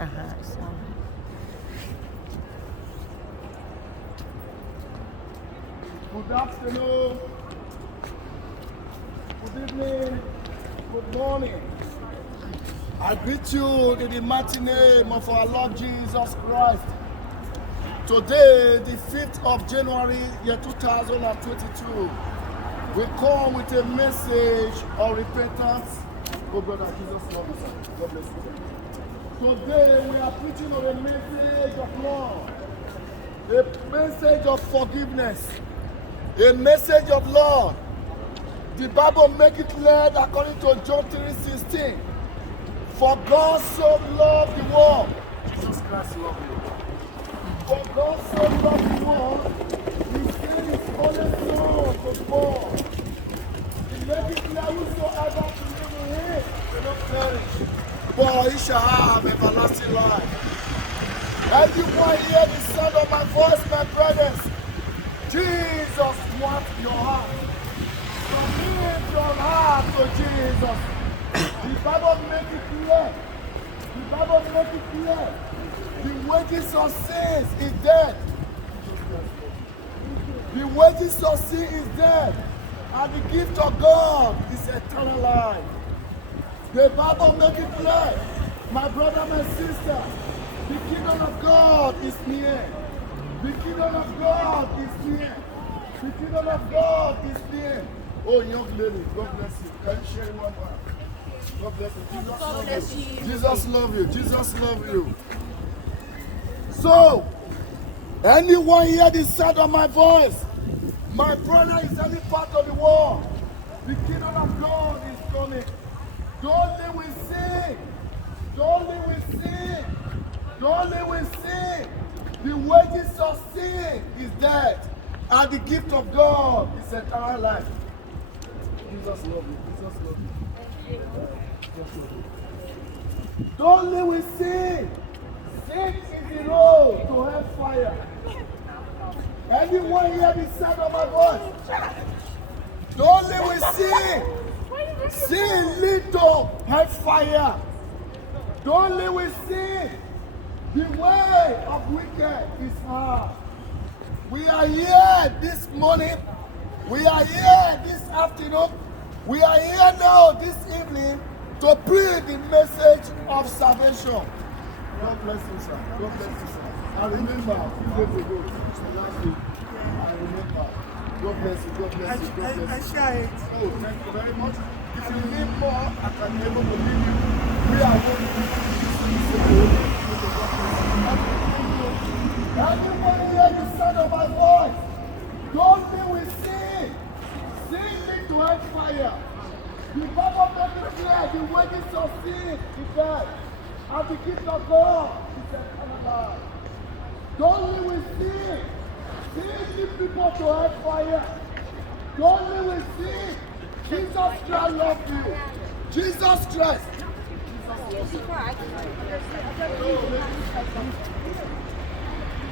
Good afternoon, good evening, good morning. I greet you in the mighty name of our Lord Jesus Christ. Today, the 5th of January, year 2022, we come with a message of repentance. Oh, brother, Jesus love you, sir. God bless you. Today, we are preaching on a message of love, a message of forgiveness, a message of love. The Bible makes it clear according to John 3:16. For God so loved the world. Jesus Christ loved you. For God so loved the world, He sent His only Son to born. He made it clear whosoever believes in Him will not perish, but he shall have everlasting life. Everyone hear the sound of my voice, my brothers. Jesus wants your heart. Submit your heart to Jesus. The Bible makes it clear. The Bible makes it clear. The wages of sin is death. The wages of sin is death. And the gift of God is eternal life. The Bible makes it clear. My brother, my sister, the kingdom of God is near. The kingdom of God is near. The kingdom of God is near. Oh, young lady, God bless you. Can you share one more? God bless you. Jesus love you. Jesus love you. So, anyone hear the sound of my voice? My brother is any part of the world. The kingdom of God is coming. Don't live with sin. Don't live with sin. Don't live with sin. The wages of sin is death, and the gift of God is eternal life. Jesus love you. Jesus love you. Don't live with sin. Sin is the road to hellfire. Anyone hear the sound of my voice? Don't live with sin. Sin leads to hellfire. Don't live with sin. The way of wicked is hard. We are here this morning. We are here this afternoon. We are here now this evening to preach the message of salvation. God bless you, sir. God bless you, sir. I remember a few days ago, last week. I remember. God bless you. God bless you. God bless you. I share it. Oh, thank you very much. If you need more, I can be able to give you. We are going to everybody hear the sound of my voice. Don't be with sin. Sin leads to hellfire. The Bible makes it clear the wages of sin is death, and the gift of God is eternal life. Don't live with sin. Sin leads people to hellfire. Don't live with sin. Jesus Christ loves you. Jesus Christ.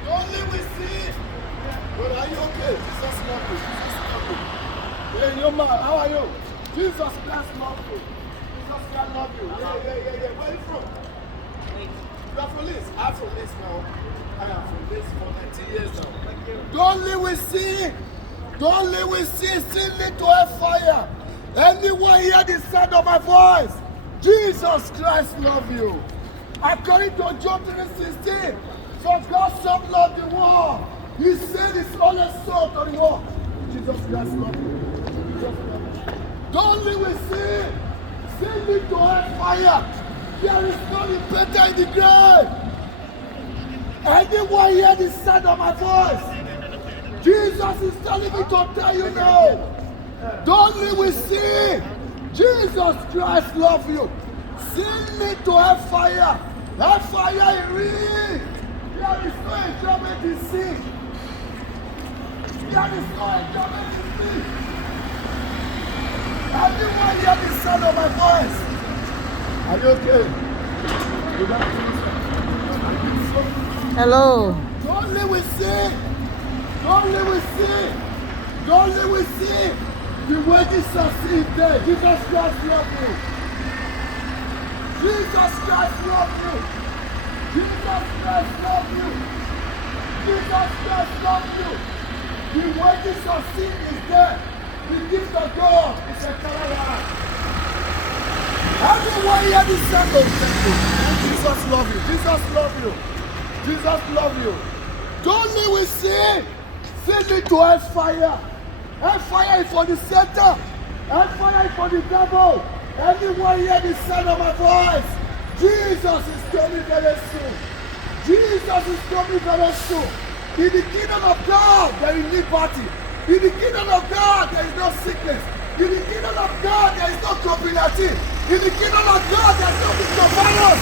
Don't live with sin. But are you okay? Jesus loves you. Jesus loves you. Hey, young man, how are you? Jesus Christ loves you. Jesus Christ loves you. Yeah. Where are you from? You are from Liz. I'm from Liz now. I am from Liz for 19 years now. Don't live with sin. Don't live with sin. Sin leads to hellfire. Anyone hear the sound of my voice? Jesus Christ loves you. According to John 3:16, for God so loved the world, He sent His only Son to the world. Jesus Christ loves you. Jesus loves you. Don't live with sin. Sin leads to hellfire. There is nothing better in the grave. Anyone hear the sound of my voice? Jesus is telling me to tell you now. Don't live with sin. Jesus Christ loves you. Sin leads to hellfire. Hellfire is real. There is no enjoyment in sin. There is no enjoyment in sin. Everyone hear the sound of my voice. Are you okay? Hello. Don't live with sin. Don't live with sin. Don't live with sin. The wages of sin is dead. Jesus Christ loves you. Jesus Christ loves you. Jesus Christ loves you. Jesus Christ loves you. The wages of sin is death. The gift of God is eternal life. Everyone here this sound of temple. Jesus loves you. Jesus loves you. Jesus loves you. Don't live with sin. Sin lead to hellfire. Hellfire is for the Satan. Hellfire is for the devil. Anyone hear the sound of my voice? Jesus is coming very soon. Jesus is coming very soon. In the kingdom of God, there is liberty. In the kingdom of God, there is no sickness. In the kingdom of God, there is no COVID-19. In the kingdom of God, there is no virus.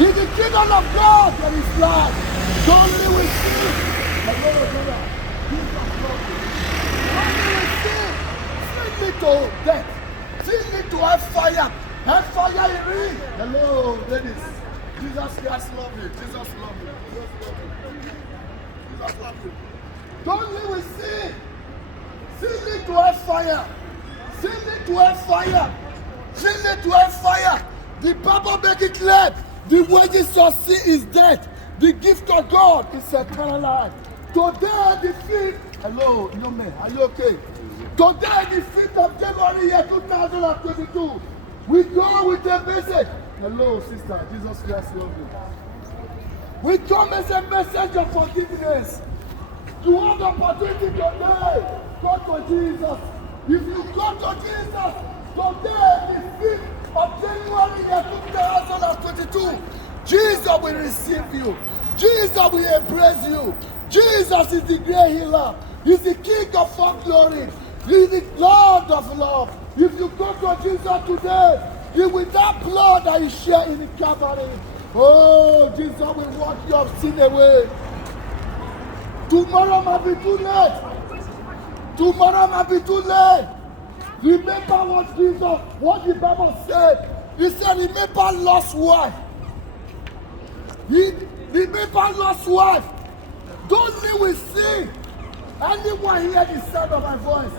In the kingdom of God, there is life. Don't live with sin. Hello, brother. Jesus loves you. Don't live with sin. Sin lead to death. Sin lead to hellfire. Hellfire is real. Hello, ladies. Jesus Christ loves you. Jesus loves you. Jesus loves you. Jesus loves you. Don't live with sin. Sin lead to hellfire. Sin lead to hellfire. Sin lead to hellfire. The Bible makes it clear. The wages of sin is death. The gift of God is eternal life. Today, the 5th. Hello, young man. Are you okay? Today, the 5th of January, year 2022. We go with a message. Hello, sister. Jesus Christ loves you. We come as a message of forgiveness. You have the opportunity today. Go to Jesus. If you go to Jesus, today, the 5th of January, year 2022, Jesus will receive you. Jesus will embrace you. Jesus is the great healer. He's the King of all glory. He's the Lord of love. If you go to Jesus today, He will that blood that He shed in the Calvary. Oh, Jesus will wash your sin away. Tomorrow might be too late. Tomorrow might be too late. Remember what the Bible said. He said, remember lost wife. Remember lost wife. Don't live with sin. Anyone hear the sound of my voice?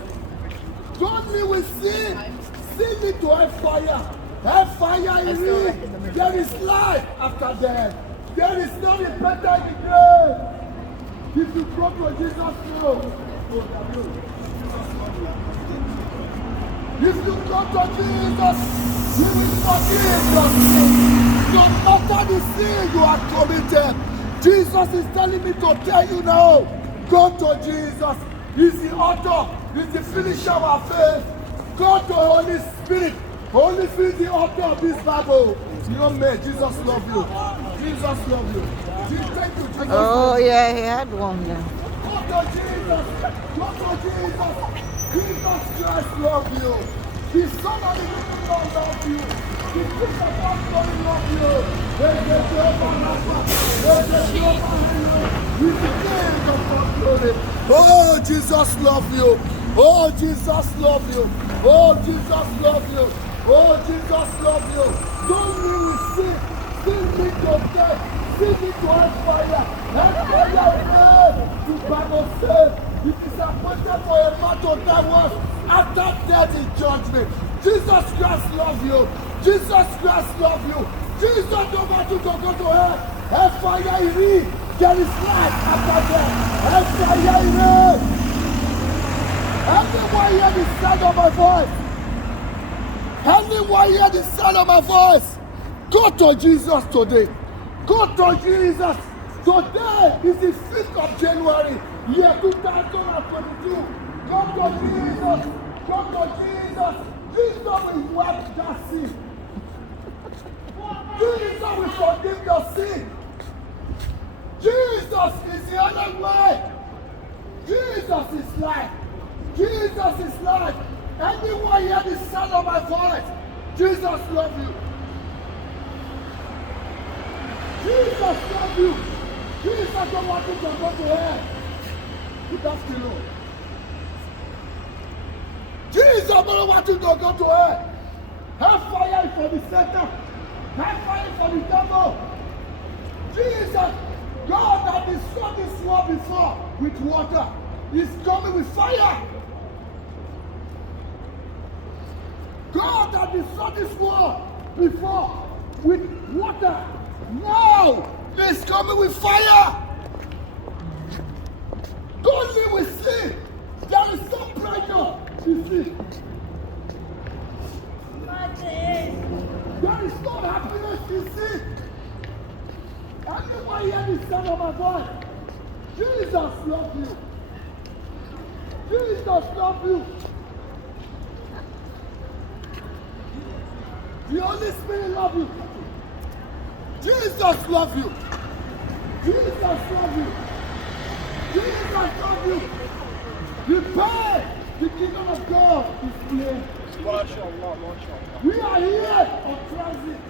Don't live with sin. Sin lead to hellfire. Hellfire is real. There is life after death. There is no repentance in the grave. If you go to Jesus' throne, if you go to Jesus, He will forgive your sin. No matter the sin you are committed, Jesus is telling me to tell you now, go to Jesus. He's the author, He's the finisher of our faith. Go to Holy Spirit. Holy Spirit is the author of this Bible. Young man, Jesus loves you. Jesus loves you. Thank you, Jesus. Oh, yeah, he had one there. Go to Jesus. Go to Jesus. Jesus Christ loves you. The Son of the living God loves you. The King of all glory loves you. There's the Jehovah Rapha. There's the Jehovah Hero. He's the King of all glory. Oh, Jesus loves you. Oh, Jesus loves you. Oh, Jesus loves you. Oh, Jesus loves you. Don't live with sin. Sin lead to death. Sin lead to hellfire. Hellfire is death. The Bible says it is appointed for a man to die once. After death is judgment. Jesus Christ loves you. Jesus Christ loves you. Jesus don't want you to go to hell. Hellfire is real. There is life after death. Hellfire is real. Anyone hear the sound of my voice? Anyone hear the sound of my voice? Go to Jesus today. Go to Jesus. Today is the 5th of January, year 2022. Go to Jesus. Go to Jesus. Jesus will wipe that sin. Jesus will forgive your sin. Jesus is the only way. Jesus is life. Jesus is life. Anyone hear the sound of my voice? Jesus loves you. Jesus loves you. Jesus don't want you to go to hell. Good afternoon. Jesus don't want you to go to hell. Hellfire is for the Satan. Hellfire is for the devil. Jesus, God that destroyed this world before with water, is coming with fire. God that destroyed this world before with water. thunder. Now he's coming with fire. Don't live with sin. There is some pressure. You see. There is no happiness. You see. Anyone hear the sound of my voice? Jesus loves you. Jesus loves you. The Holy Spirit loves you. Jesus loves you. Jesus loves you. Jesus loves you. Repent. The kingdom of God is near. We are here on transit.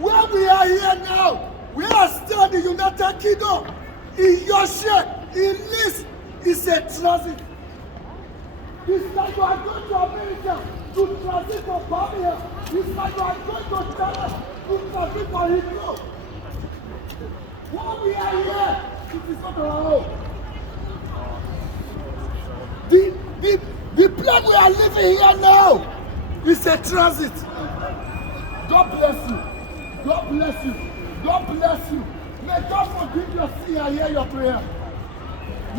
Where we are here now, we are still in the United Kingdom. In Yorkshire, in Leeds, it's a transit. It's like you are going to America to transit for Birmingham. It's like you are going to China to transit for Heathrow. While we are here, it is not our home. The place we are living here now is a transit. God bless you. God bless you. God bless you. May God forgive your sin and hear your prayer.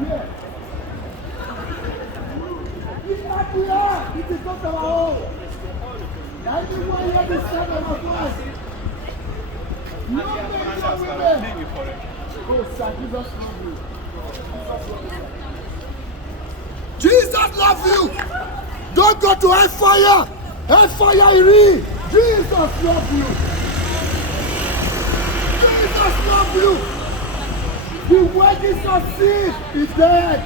Yeah. It's like we are. It is not our home. Everyone hear the sound of my voice. No man, no women. Oh, sir, Jesus love you. Jesus love you. Don't go to hellfire. Hellfire is real. Jesus love you. Jesus love you. The wages of sin is dead.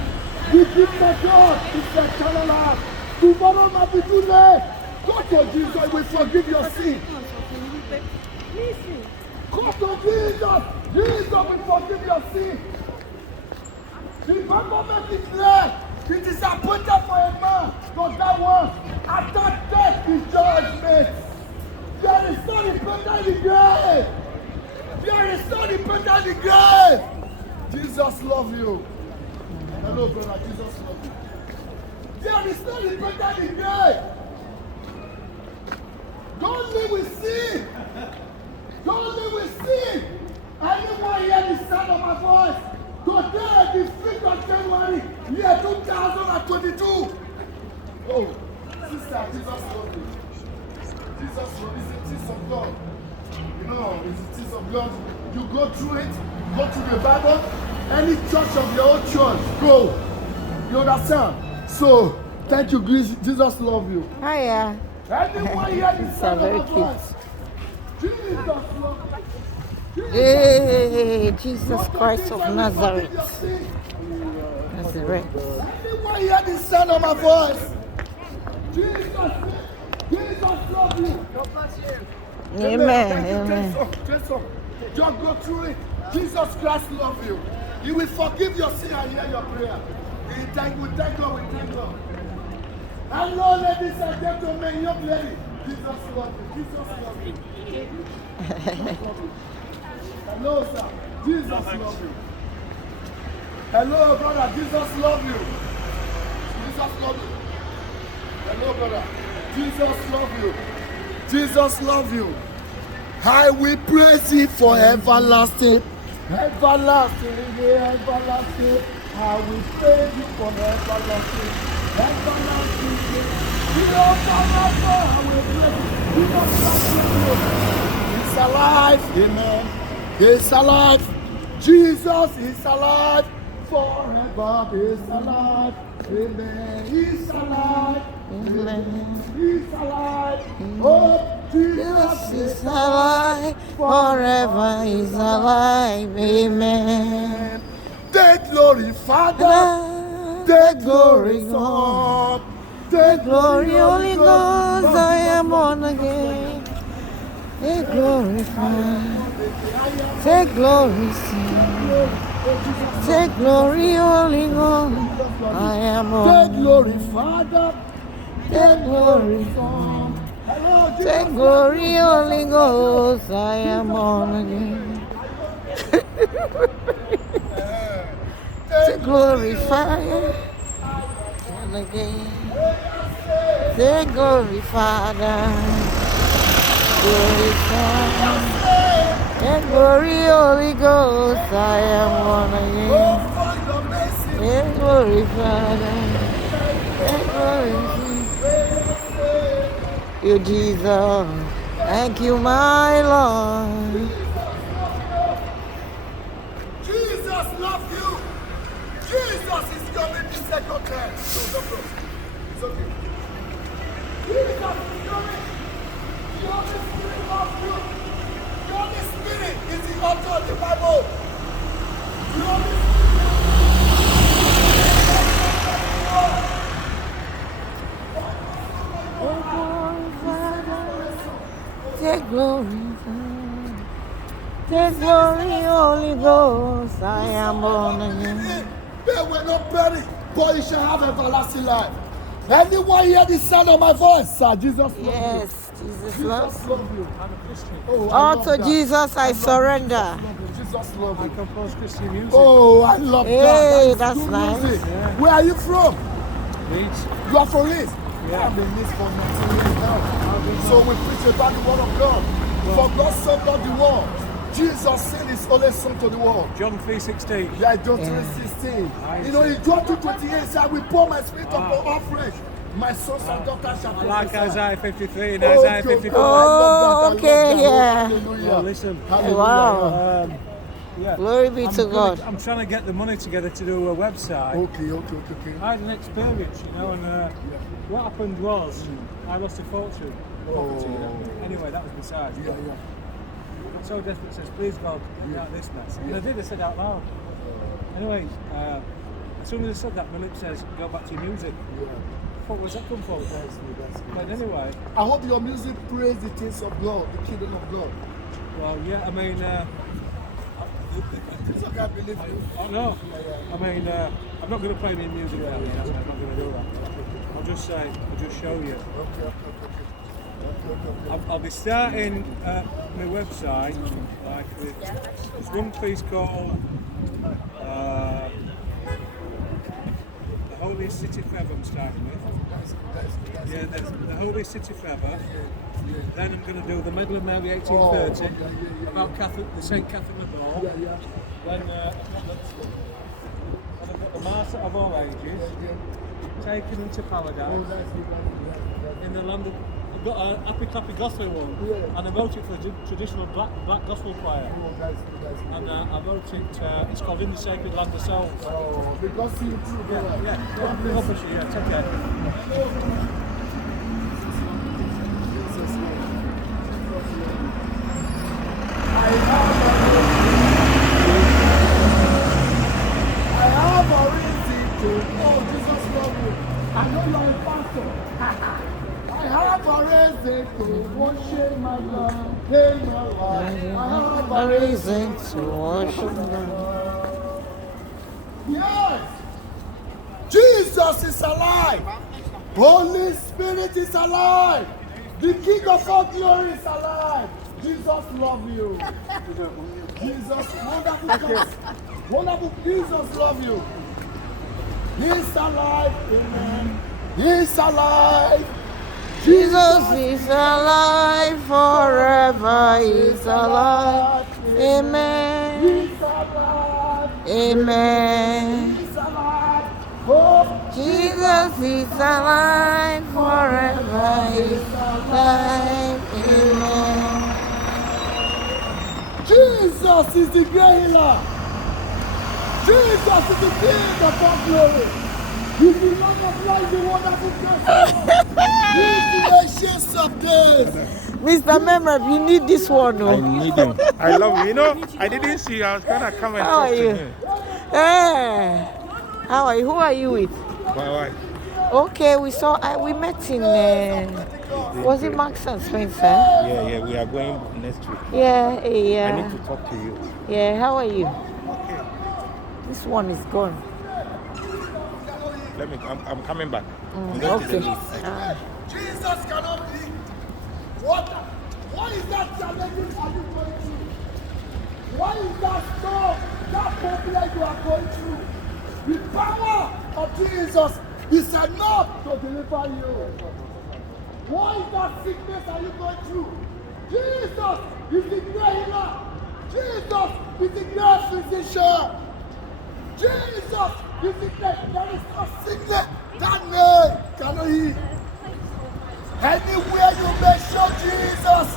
The gift of God is eternal life. Tomorrow might be too late. Go to Jesus, he will forgive your sin. Go to Jesus. Jesus will forgive your sin. The Bible makes it clear. It is appointed for a man to die once. After death is judgment. There is no repentance in the grave. There is no repentance in the grave. Jesus loves you. Hello, brother. Jesus loves you. There is no repentance in the grave. Don't live with sin. Don't live with sin. Anyone hear the sound of my voice? Today, the 5th of January, year 2022. Oh, sister, Jesus loves you. Jesus loves you. It's a text of God. You know, it's a text of God. You go through it, go to the Bible, any church of your own choice, go. You understand? So, thank you, Jesus loves you. Hiya. Anyone hear the sound very of my voice? Jesus loves you. Hey, Jesus Christ of Nazareth. Nazareth. Anyone hear the sound of my voice? Jesus loves you. Amen. Amen. Just go through it. Jesus Christ loves you. He will forgive your sin and hear your prayer. We thank God. Hello, ladies and gentlemen, young lady. Jesus loves you. Jesus loves you. Hello, sir. Jesus loves you. Hello, brother. Jesus loves you. Jesus loves you. Hello, brother. Jesus loves you. Jesus loves you. I will praise Him for everlasting. Everlasting, everlasting. I will praise Him for everlasting. Everlasting. I will praise Him. He's alive. Amen. He's alive. Jesus is alive. Forever He's alive. Amen. He's alive. Amen. He's alive. Oh, Jesus is alive. Forever is alive. Amen. Take glory, Father. Take glory, Son. Take glory, Holy Ghost. I am born again. Take glory, Father. Take glory, Son. Take glory, Holy Ghost. I am born. Take glory, Father. Take glory, Son. take glory, Holy Ghost. I am born again. Take glory, fire. And again. Take glory, Father. Glory, Father. Glory, Holy Ghost, I am born Oh, again. for your mercy. Take glory, Father. Take glory. You, Jesus. Thank you, my Lord. Jesus loves you. Jesus is coming the second time. No, no, no. It's okay. Jesus is coming. The Holy Spirit loves you. The Holy Spirit is the author of the Bible. The Holy Take glory, Father. Take glory, Holy Ghost. I am born again. They were not buried, but you shall have everlasting life. Anyone hear the sound of my voice? Sir, Jesus loves you. Yes, Jesus loves Jesus you. loves you. I'm a Christian. Oh, I All love to that. Jesus I surrender. Jesus loves I you. compose Christian music. Oh, I love Hey, that. That is that's good nice. music. Yeah. Where are you from? Leeds. You are from Leeds? Yeah. I've been Leeds for 19 years now. So we preach about the word of God. For God so loved the world. Jesus sent his only son to the world. John 3:16. Yeah, John Yeah. 3:16. I You know, in John 2:28, it said, I will pour my spirit upon all flesh. My sons and daughters shall I like prophesy. Isaiah 53 and Oh, Isaiah okay, 54. I love that, I love Okay, that. yeah. Hallelujah. Well, listen. Hallelujah. Wow. Yeah. Glory be to God. I'm trying to get the money together to do a website. Okay. I had an experience, you know, and what happened was I lost a fortune. Property, you know. Anyway, that was besides. Yeah. I got so desperate, says, please God, get out of this mess. And I did, I said out loud. Anyway, as soon as I said that, my lip says, go back to your music. What was that come from? But anyway, I hope your music praise the things of God, the kingdom of God. well, yeah, I mean, It's okay, I believe you. no, I mean, I'm not going to play any music now, I'm not going to do that. I'll just say, I'll just show you. Okay. I'll be starting my website, like there's one piece called The Holy City Feather I'm starting with. Yeah, there's the Holy City Feather. Then I'm going to do the Medal of Mary 1830, about Catholic, the St. Catherine of Ball. Then I've got the Martyr of all ages, taken into paradise, in the land of, I've got a Happy Clappy Gospel one, and I wrote it for a traditional black gospel choir. And I wrote it, it's called In the Sacred Land of Souls. Oh, because you too, Yeah, obviously, yeah, take care. I have a reason to know Jesus loves you. I know you're a pastor. I have a reason to worship my God in my life. I have A reason to worship God. Yes! Jesus is alive! Holy Spirit is alive! The King of all glory is alive! Jesus loves you! Jesus, wonderful Jesus loves you! He's alive! Amen! He's alive! Jesus is alive forever. He's alive. Amen. He's alive! Amen. He's alive! Oh, Jesus is alive forever. He's alive. Amen. Jesus is the great healer. Jesus is the King of all glory. He's the Lord of life, the wonderful person. He's the ancient of days. Mr. Member, you need this one. I Oh. need him. I love you. You know, I didn't see you. I was gonna come and How talk are to you? him. Hey. How are you? Who are you with? My wife. Okay, we met in, was it Marks and Spencer? Yeah. We are going next week. Yeah, I need yeah. to talk to you. Yeah, how are you? Okay. This one is gone. Let me. I'm coming back. I'm going to the Okay. list. Jesus cannot be water. Why is that challenging are you going through? Why is that storm, that problem you are going through? The power of Jesus is enough to deliver you. Why is that sickness are you going through? Jesus is the great healer. Jesus is the great physician. Jesus is the great. There is no sickness that name cannot heal. Anywhere you mention Jesus,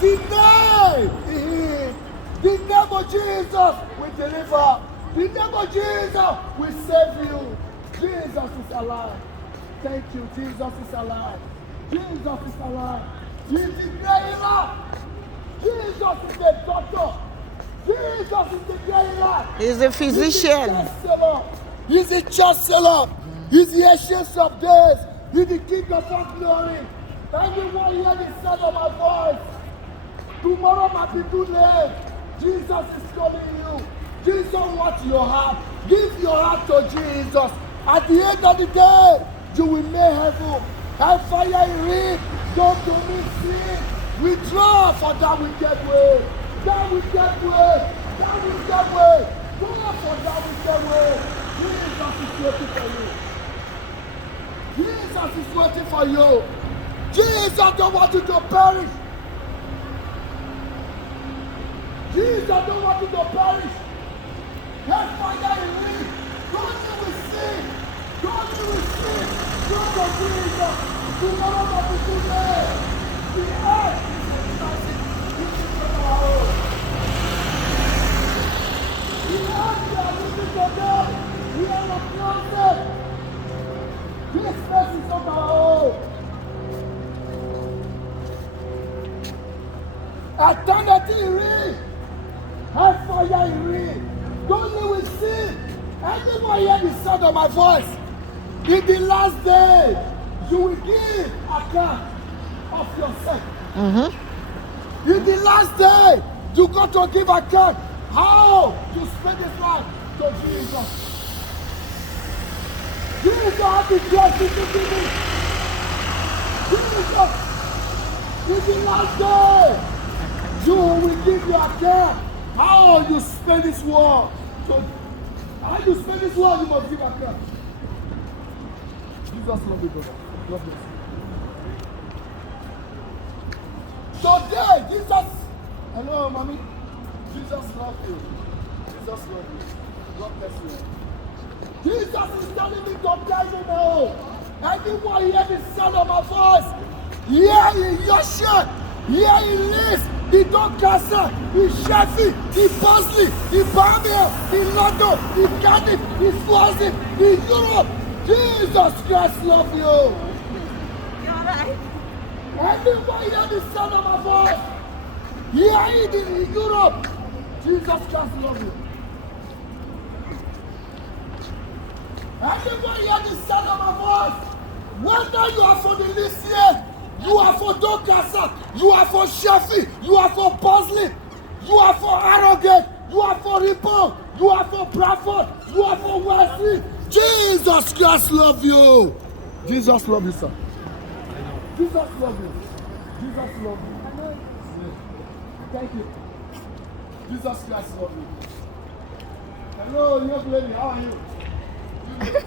the name is the name of Jesus will deliver. The name of Jesus will save you. Jesus is alive. Thank you. Jesus is alive. Jesus is alive. He is the great healer. Jesus is the doctor. Jesus is the great healer. He's a physician. He's the chancellor. He's the ancient of days. He's the king of all glory. Everyone hear the sound of my voice. Tomorrow might be too late. Jesus is calling you. Jesus wants your heart. Give your heart to Jesus. At the end of the day, you will make heaven. Hellfire in read. Don't do me sin. Withdraw for that wicked way. That wicked way. That wicked way. Go for that wicked way. Jesus is waiting for you. Jesus is waiting for you. Jesus don't want you to perish. Jesus don't want you to perish. Hellfire in read. Don't you will sin. Don't you will sin. Don't go Jesus. Tomorrow will be too late. The earth is exciting. This is not our own. The earth we are living today, we are not closet. This place is not our own. Eternity in real. Hellfire in real. Don't you will see. Anyone hear the sound of my voice? In the last day, you will give account of yourself. In the last day, you got to give account how to spend this life to Jesus. Jesus has the blessing to give me. Jesus, in the last day, you will give your account how you spend this world. So, how you spend this world, you must give account. Jesus love you, brother. God bless you. Today, Jesus. Hello, mommy. Jesus love you. Jesus love you. God bless you. Jesus is telling me to tell you now. Everyone hear the sound of my voice. Here in Yoshua, here in Liz, in Doncaster, in Sheffield, in Bosley, in Birmingham, in London, in Cardiff, in Swansea, in Europe. Jesus Christ love you. You're right. Everybody hear the sound of my voice. Here in Europe. Jesus Christ love you. Everybody hear the sound of my voice. Whether you are for the Lyceum, you are for Doncaster, you are for Sheffield, you are for Bosley, you are for Arrogate, you are for Ripon, you are for Bradford, you are for Wesley. Jesus Christ love you. Jesus love you, sir. Jesus love you. Jesus love you. Thank you. Jesus Christ love you. Hello, young lady. How are you? Jesus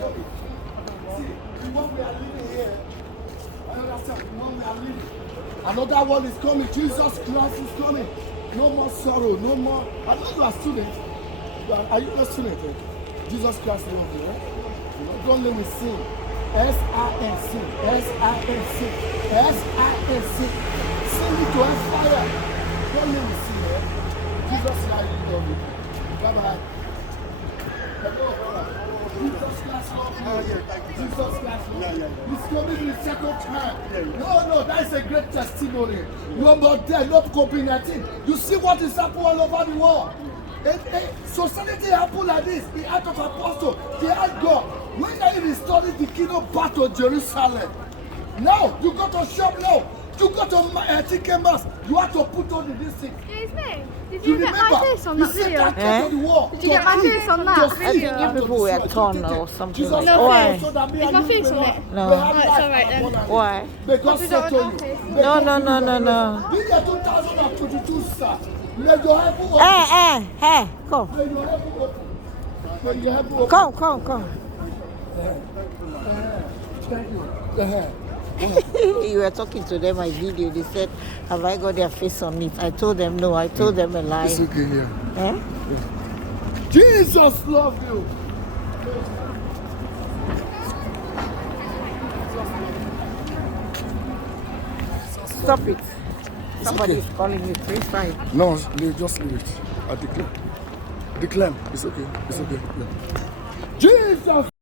love you. See, the one we are living here, I understand, the one we are living. Another one is coming. Jesus Christ is coming. No more sorrow, no more. I know you are a student. Are you a student? Jesus Christ loves you, right? You know, don't let me sing. S-I-N-C. S-I-N-C. S-I-N-C. Sing it to fire. Don't let me sing, eh? Jesus Christ loves you. Bye-bye. Hello, brother. Jesus Christ loves you. Jesus Christ loves you. He's coming in the second time. No, that is a great testimony. No more death, no COVID-19. You see what is happening all over the world. Society happen like this. The act of apostle, they had God. When are you restoring the kingdom back to Jerusalem? Now, you go to shop now. You go to Chicken Mass. You have to put on this thing. It's me. Did you get my face on that video? On the wall. Did you get my face on that I think you people were torn or something like that. Why? Is my face on it? No. Oh, it's alright then. Why? Because Put it so on told our you. face. No. This year 2022, sir. May your heaven open. Hey, come. May your heaven open. May your heaven open. Come. Thank you. You were talking to them, my video. They said, have I got their face on it? I told them no. I told them a lie. It's okay, yeah. Eh? Jesus love you. Stop it. Somebody is calling me 3-5. No, just leave it. I declare. Declare. It's okay. It's okay. Yeah. Jesus